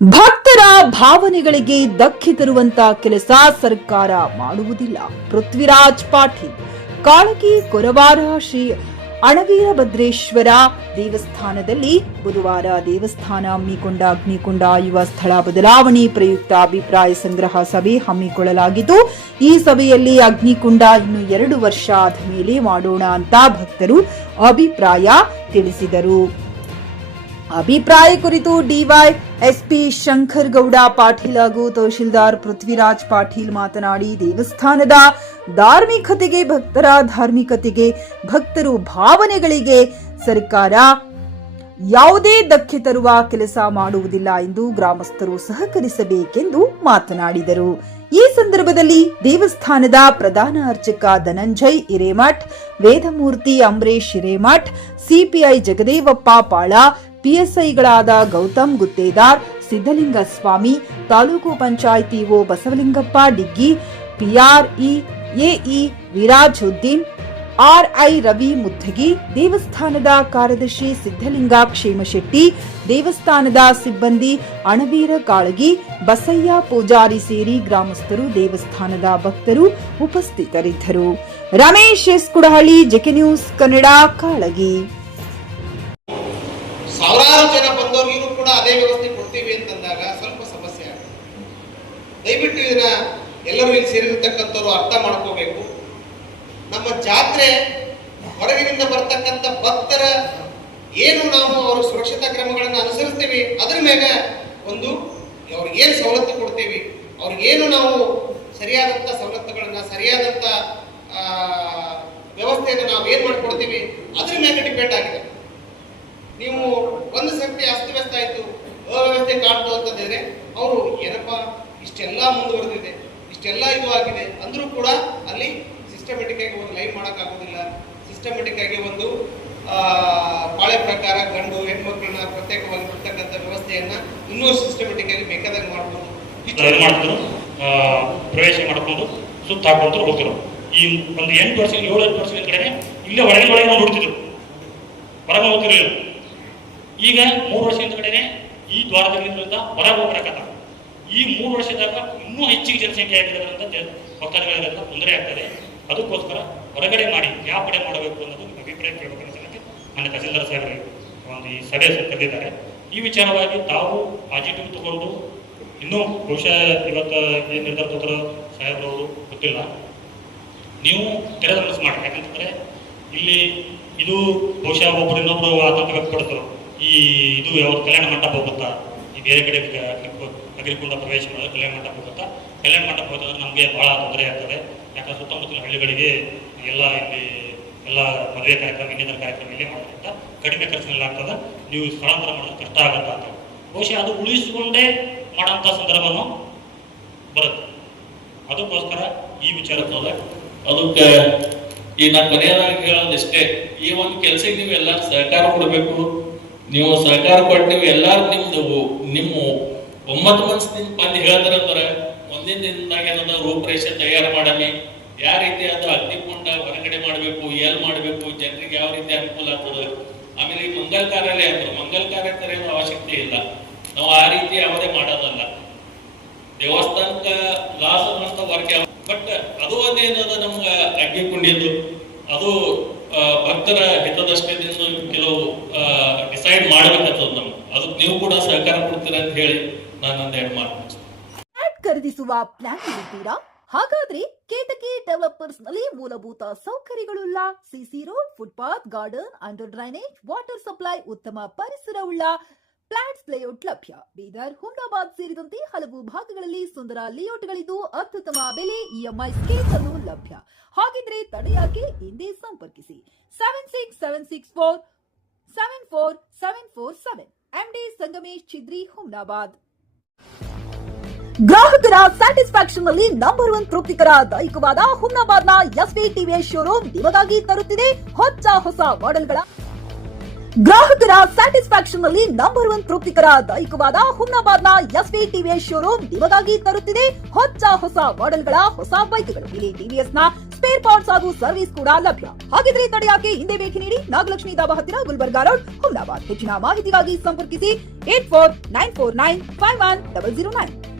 ಭಕ್ತರ ಭಾವನೆಗಳಿಗೆ ಧಕ್ಕೆ ತರುವಂತ ಕೆಲಸ ಸರ್ಕಾರ ಮಾಡುವುದಿಲ್ಲ. ಪೃಥ್ವಿರಾಜ್ ಪಾಟೀಲ್. ಕಾಳಗಿ ಕೊರವಾರ ಶ್ರೀ ಅಣವೀರಭದ್ರೇಶ್ವರ ದೇವಸ್ಥಾನದಲ್ಲಿ ಬುಧವಾರ ದೇವಸ್ಥಾನ ಹಮ್ಮಿಕೊಂಡ ಅಗ್ನಿಕುಂಡ ಯುವ ಸ್ಥಳ ಬದಲಾವಣೆ ಪ್ರಯುಕ್ತ ಅಭಿಪ್ರಾಯ ಸಂಗ್ರಹ ಸಭೆ ಹಮ್ಮಿಕೊಳ್ಳಲಾಗಿದ್ದು, ಈ ಸಭೆಯಲ್ಲಿ ಅಗ್ನಿಕುಂಡ ಇನ್ನು 2 ವರ್ಷ ಆದ ಮೇಲೆ ಮಾಡೋಣ ಅಂತ ಭಕ್ತರು ಅಭಿಪ್ರಾಯ ತಿಳಿಸಿದರು. ಅಭಿಪ್ರಾಯ ಕುರಿತು ಡಿವೈಎಸ್ಪಿ ಶಂಕರ್ ಗೌಡ ಪಾಟೀಲ್ ಹಾಗೂ ತಹಶೀಲ್ದಾರ್ ಪೃಥ್ವಿರಾಜ್ ಪಾಟೀಲ್ ಮಾತನಾಡಿ, ದೇವಸ್ಥಾನದ ಧಾರ್ಮಿಕತೆಗೆ, ಭಕ್ತರ ಧಾರ್ಮಿಕತೆಗೆ, ಭಕ್ತರು ಭಾವನೆಗಳಿಗೆ ಸರ್ಕಾರ ಯಾವುದೇ ಧಕ್ಕೆ ತರುವ ಕೆಲಸ ಮಾಡುವುದಿಲ್ಲ ಎಂದು ಗ್ರಾಮಸ್ಥರು ಸಹಕರಿಸಬೇಕೆಂದು ಮಾತನಾಡಿದರು. ಈ ಸಂದರ್ಭದಲ್ಲಿ ದೇವಸ್ಥಾನದ ಪ್ರಧಾನ ಅರ್ಚಕ ಧನಂಜಯ್ ಹಿರೇಮಠ್, ವೇದಮೂರ್ತಿ ಅಂಬರೀಶ್ ಹಿರೇಮಠ್, ಸಿಪಿಐ ಜಗದೇವಪ್ಪ ಪಾಳ, ಪಿಎಸ್ಐಗಳಾದ ಗೌತಮ್ ಗುತ್ತೇದಾರ್, ಸಿದ್ದಲಿಂಗ ಸ್ವಾಮಿ, ತಾಲೂಕು ಪಂಚಾಯಿತಿ ಒ ಬಸವಲಿಂಗಪ್ಪ ಡಿಗ್ಗಿ, ಪಿಆರ್ಇ ಎಇ ವಿರಾಜುದ್ದೀನ್, ಆರ್ಐ ರವಿ ಮುದ್ದಗಿ, ದೇವಸ್ಥಾನದ ಕಾರ್ಯದರ್ಶಿ ಸಿದ್ದಲಿಂಗ ಕ್ಷೇಮಶೆಟ್ಟಿ, ದೇವಸ್ಥಾನದ ಸಿಬ್ಬಂದಿ ಅಣವೀರ ಕಾಳಗಿ, ಬಸಯ್ಯ ಪೂಜಾರಿ ಸೇರಿ ಗ್ರಾಮಸ್ಥರು, ದೇವಸ್ಥಾನದ ಭಕ್ತರು ಉಪಸ್ಥಿತರಿದ್ದರು. Ramesh S Kudahalli, JK news Kannada, Kalagi. ಸಾವಿರಾರು ಜನ ಬಂದವರಿಗೂ ಕೂಡ ಅದೇ ವ್ಯವಸ್ಥೆ ಕೊಡ್ತೀವಿ ಅಂತಂದಾಗ ಸ್ವಲ್ಪ ಸಮಸ್ಯೆ ಆಗುತ್ತೆ. ದಯವಿಟ್ಟು ಇದನ್ನ ಎಲ್ಲರೂ ಇಲ್ಲಿ ಸೇರಿರ್ತಕ್ಕಂಥವ್ರು ಅರ್ಥ ಮಾಡ್ಕೋಬೇಕು. ನಮ್ಮ ಜಾತ್ರೆ ಹೊರಗಿನಿಂದ ಬರ್ತಕ್ಕಂಥ ಭಕ್ತರ ಏನು ನಾವು ಅವ್ರ ಸುರಕ್ಷತಾ ಕ್ರಮಗಳನ್ನು ಅನುಸರಿಸ್ತೀವಿ, ಅದ್ರ ಮೇಲೆ ಒಂದು ಅವ್ರಿಗೆ ಏನು ಸವಲತ್ತು ಕೊಡ್ತೀವಿ, ಅವ್ರಿಗೇನು ನಾವು ಸರಿಯಾದಂಥ ಸವಲತ್ತುಗಳನ್ನ, ಸರಿಯಾದಂಥ ವ್ಯವಸ್ಥೆಯನ್ನು ನಾವು ಏನು ಮಾಡ್ಕೊಡ್ತೀವಿ ಅದ್ರ ಮೇಲೆ ಡಿಪೆಂಡ್ ಆಗಿದೆ. ನೀವು ಒಂದು ಸರ್ತಿ ಅಸ್ತವ್ಯಸ್ತ ಆಯಿತು, ಅವ್ಯವಸ್ಥೆ ಕಾಡ್ತು ಅಂತಂದ್ರೆ ಅವರು ಏನಪ್ಪ ಇಷ್ಟೆಲ್ಲ ಮುಂದುವರೆದಿದೆ, ಇಷ್ಟೆಲ್ಲ ಇದು ಆಗಿದೆ ಅಂದ್ರೂ ಕೂಡ ಅಲ್ಲಿ ಸಿಸ್ಟಮೆಟಿಕ್ ಆಗಿ ಒಂದು ಲೈನ್ ಮಾಡೋಕ್ಕಾಗೋದಿಲ್ಲ. ಸಿಸ್ಟಮೆಟಿಕ್ ಆಗಿ ಒಂದು ಪಾಳೆ ಪ್ರಕಾರ ಗಂಡು ಹೆಣ್ಮಕ್ಳನ್ನ ಪ್ರತ್ಯೇಕವಾಗಿ ಬಿಡ್ತಕ್ಕಂಥ ವ್ಯವಸ್ಥೆಯನ್ನ ಇನ್ನೂ ಸಿಸ್ಟಮೆಟಿಕ್ ಆಗಿ ಬೇಕಾದಾಗ ಮಾಡ್ಬೋದು. ಪ್ರವೇಶ ಮಾಡ್ಕೊಂಡು ಸುತ್ತ ಹಾಕೊಂಡು ಹೋಗ್ತಿರೋ ಈ ಒಂದು 8 ವರ್ಷ ಕಡೆ ಇಲ್ಲೇ ಒಳಗೆ ನಾವು ನೋಡ್ತಿದ್ರು, ಹೊರಗೆ ಹೋಗ್ತಿರ್ಲಿಲ್ಲ. ಈಗ 3 ವರ್ಷ ಹಿಂದ್ಗಡೆನೆ ಈ ದ್ವಾರದಿಂದ ಹೊರಗೆ ಹೋಗ್ಬೇಕಂತ. ಈ 3 ವರ್ಷದಾಗ ಇನ್ನೂ ಹೆಚ್ಚಿಗೆ ಜನಸಂಖ್ಯೆ ಆಗಿರೋದ್ರಿಂದ ಭಕ್ತಾದಿಗಳಿಂದ ತೊಂದರೆ ಆಗ್ತದೆ. ಅದಕ್ಕೋಸ್ಕರ ಹೊರಗಡೆ ಮಾಡಿ ಯಾವ ಕಡೆ ಮಾಡಬೇಕು ಅನ್ನೋದು ಅಭಿಪ್ರಾಯ ಕೇಳಬೇಕನ್ನೋ ಸಲಕ್ಕೆ ನನ್ನ ತಹಸೀಲ್ದಾರ್ ಸಾಹೇಬರು ಒಂದು ಈ ಸಭೆ ಕರೆದಿದ್ದಾರೆ. ಈ ವಿಚಾರವಾಗಿ ತಾವು ಪಾಸಿಟಿವ್ ತಗೊಂಡು ಇನ್ನೂ ಬಹುಶಃ ಇವತ್ತು ಏನು ನಿರ್ಧಾರ ತಗೋತಾರೋ ಸಾಹೇಬ್ರವರು ಗೊತ್ತಿಲ್ಲ, ನೀವು ತೆರೆದ ಮನಸ್ಸು ಮಾಡಿ. ಯಾಕಂತಂದ್ರೆ ಇಲ್ಲಿ ಇದು ಬಹುಶಃ ಒಬ್ಬರು ಇನ್ನೊಬ್ರು ಆತಂಕ ವ್ಯಕ್ತಪಡ್ತಾರೆ. ಈ ಇದು ಯಾವ ಕಲ್ಯಾಣ ಮಂಟಪ ಹೋಗುತ್ತಾ, ಈ ಬೇರೆ ಕಡೆ ಅಗ್ನಿಕುಂಡ ಪ್ರವೇಶ ಮಾಡೋದು ಕಲ್ಯಾಣ ಮಂಟಪ ಹೋಗುತ್ತಾ, ಕಲ್ಯಾಣ ಮಂಟಪ ಹೋದ್ರೆ ನಮಗೆ ಬಹಳ ತೊಂದರೆ ಆಗ್ತದೆ. ಯಾಕಂದ್ರೆ ಸುತ್ತಮುತ್ತಲಿನ ಹಳ್ಳಿಗಳಿಗೆ ಎಲ್ಲ ಇಲ್ಲಿ ಎಲ್ಲ ಮದುವೆ ಕಾರ್ಯಕ್ರಮ, ಇನ್ನಿತರ ಕಾರ್ಯಕ್ರಮ ಇಲ್ಲಿ ಮಾಡೋದ್ರಿಂದ ಕಡಿಮೆ ಖರ್ಚಿನಲ್ಲಿ ಆಗ್ತದೆ. ನೀವು ಸ್ಥಳಾಂತರ ಮಾಡೋದು ಕಷ್ಟ ಆಗುತ್ತಾ ಅಂತ ಬಹುಶಃ ಅದು ಉಳಿಸಿಕೊಂಡೇ ಮಾಡೋಂಥ ಸಂದರ್ಭನೂ ಬರುತ್ತೆ. ಅದಕ್ಕೋಸ್ಕರ ಈ ವಿಚಾರ ಅದಕ್ಕೆ ಈ ನಾನು ಕೊನೆಯದಾಗಿ ಹೇಳೋದಿಷ್ಟೇ, ಈ ಒಂದು ಕೆಲಸಕ್ಕೆ ನೀವು ಎಲ್ಲರೂ ಸಹಕಾರ ಕೊಡಬೇಕು. ನೀವು ಸಹಕಾರ ಕೊಟ್ಟು ನೀವು ಎಲ್ಲಾರು ನಿಮ್ಮ 9 ಮನಸ್ಸಿನಿಂದ ಬಂದು ಹೇಳಿದ್ರಂದ್ರೆ ಮುಂದಿನ ದಿನದಾಗ ಏನದ ರೂಪರೇಷೆ ತಯಾರು ಮಾಡಮಿ, ಯಾವ ರೀತಿ ಅದು ಅಗ್ನಿಕುಂಡ ಹೊರಗಡೆ ಮಾಡಬೇಕು, ಎಲ್ಲಿ ಮಾಡಬೇಕು, ಜನರಿಗೆ ಯಾವ ರೀತಿ ಅನುಕೂಲ ಆಗ್ತದೆ. ಆಮೇಲೆ ಈ ಮಂಗಲ ಕಾರ್ಯಾಲಯ ಅಂದ್ರೆ ಮಂಗಲ ಕಾರ್ಯ ಅವಶ್ಯಕತೆ ಇಲ್ಲ, ನಾವು ಆ ರೀತಿ ಯಾವುದೇ ಮಾಡೋದಲ್ಲ. ದೇವಸ್ಥಾನಕ್ಕೆ ಲಾಸ್ ಅಂತ ವರ್ಕ್, ಬಟ್ ಅದು ಒಂದೇನದ ನಮ್ಗೆ ಅಗ್ನಿಕುಂಡಿದ್ದು ಅದು ಭಕ್ತರ ಹಿತದೃಷ್ಟಿಯಿಂದ ಕೆಲವು ಡಿಸೈಡ್ ಮಾಡಬೇಕಾಗ್ತದೆ. ನಮ್ಗೆ ಅದಕ್ಕೆ ನೀವು ಕೂಡ ಸಹಕಾರ ಕೊಡ್ತೀರಾ ಅಂತ ಹೇಳಿ ನಾನು ಒಂದೆರಡು ಮಾತು ಖರೀದಿಸುವ ಪ್ಲಾನ್ ಇದ್ದೀರಾ? ಹಾಗಾದ್ರೆ ಕೇತಕಿ ಡೆವಲಪರ್ಸ್ ನಲ್ಲಿ ಮೂಲಭೂತ ಸೌಕರ್ಯಗಳುಳ್ಳ CC road, footpath, garden, under drainage, water supply, ಉತ್ತಮ ಪರಿಸರವುಳ್ಳ ಫ್ಲಾಟ್ಸ್ ಲೇಔಟ್ ಲಭ್ಯ. ಬೀದರ್, ಹುಮ್ನಾಬಾದ್ ಸೇರಿದಂತೆ ಹಲವು ಭಾಗಗಳಲ್ಲಿ ಸುಂದರ ಲೇಔಟ್ಗಳಿದ್ದು ಅತ್ಯುತ್ತಮ ಬೆಲೆ, ಇಎಂಐ ಸ್ಕೀಮ್ ಅನ್ನು ಲಭ್ಯ. ಹಾಗಿದ್ರೆ ತಡೆಯಾಕೆ, ಹಿಂದೆ ಸಂಪರ್ಕಿಸಿ 7676474747 MD ಸಂಗಮೇಶ್ ಚಿದ್ರಿ, ಹುಮ್ನಾಬಾದ್. ಗ್ರಾಹಕರ ಸ್ಯಾಟಿಸ್ಫ್ಯಾಕ್ಷನ್ ನಲ್ಲಿ ನಂಬರ್ 1 ತೃಪ್ತಿಕರ ದೈಹಿಕವಾದ ಹುಮ್ನಾಬಾದ್ನ ಎಸ್ವಿ ಟಿವಿಎಸ್ ಶೋರೂಮ್ ನಿಮಗಾಗಿ ತರುತ್ತಿದೆ ಹೊಸ ಮಾಡೆಲ್ಗಳ. ಗ್ರಾಹಕರ ಸ್ಯಾಟಿಸ್ಫ್ಯಾಕ್ಷನ್ ನಲ್ಲಿ ನಂಬರ್ 1 ತೃಪ್ತಿಕರ ದೈಹಿಕವಾದ ಹುಮ್ನಾಬಾದ್ನ ಎಸ್ವಿ ಟಿವಿಎಸ್ ಶೋರೂಮ್ ನಿಮಗಾಗಿ ತರುತ್ತಿದೆ ಹೊಸ ಮಾಡೆಲ್ಗಳ ಹೊಸ ಬೈಕ್ಗಳು. ಇಲ್ಲಿ ಟಿವಿಎಸ್ ನ ಸ್ಪೇರ್ ಪಾರ್ಟ್ಸ್ ಹಾಗೂ ಸರ್ವಿಸ್ ಕೂಡ ಲಭ್ಯ. ಹಾಗಿದ್ರೆ ತಡೆಯಾಕೆ ಹಿಂದೆ ಭೇಟಿ ನೀಡಿ ನಾಗಲಕ್ಷ್ಮಿ ದಾಬಾ ಹತ್ತಿರ ಗುಲ್ಬರ್ಗಾ ರೋಡ್, ಹುಮ್ನಾಬಾದ್. ಹೆಚ್ಚಿನ ಮಾಹಿತಿಗಾಗಿ ಸಂಪರ್ಕಿಸಿ 8494951009.